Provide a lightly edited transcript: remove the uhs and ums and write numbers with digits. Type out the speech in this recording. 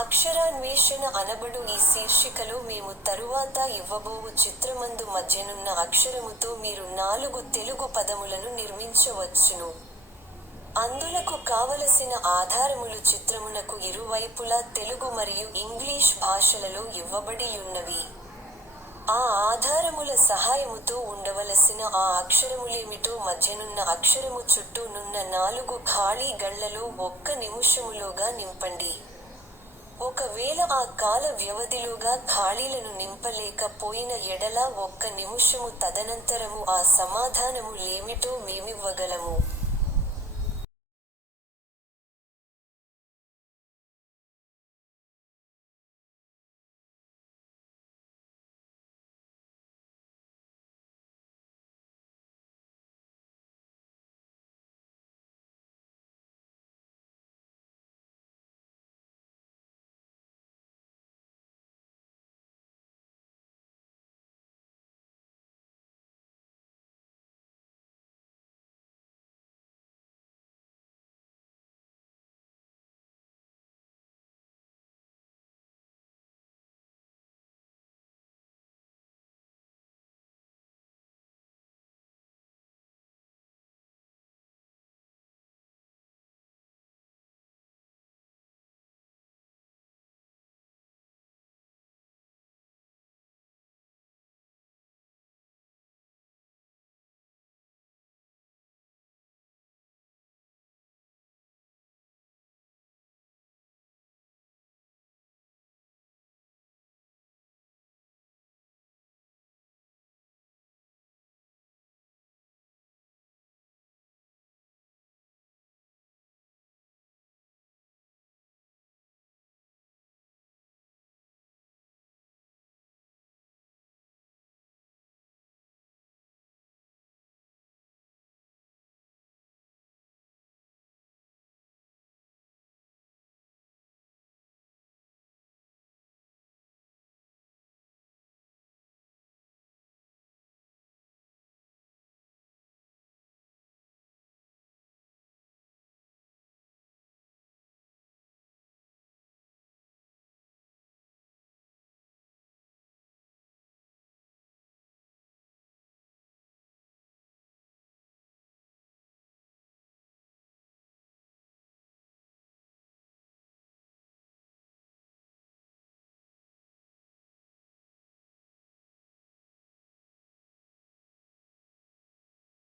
అక్షరాన్వేషణ అనబడు ఈ శీర్షికలో మేము తరువాత ఇవ్వబోవు చిత్రమందు మధ్యనున్న అక్షరముతో మీరు 4 తెలుగు పదములను నిర్మించవచ్చును. అందులకు కావలసిన ఆధారములు చిత్రమునకు ఇరువైపులా తెలుగు మరియు ఇంగ్లీష్ భాషలలో ఇవ్వబడియున్నవి. ఆ ఆధారముల సహాయముతో ఉండవలసిన ఆ అక్షరములేమిటో మధ్యనున్న అక్షరము చుట్టూ నున్న 4 ఖాళీ గళ్లలో 1 నిముషములోగా నింపండి. ఒకవేళ ఆ కాల వ్యవధిలోగా ఖాళీలను నింపలేక పోయిన ఎడల 1 నిముషము తదనంతరము ఆ సమాధానము లేమిటో మేమివ్వగలము.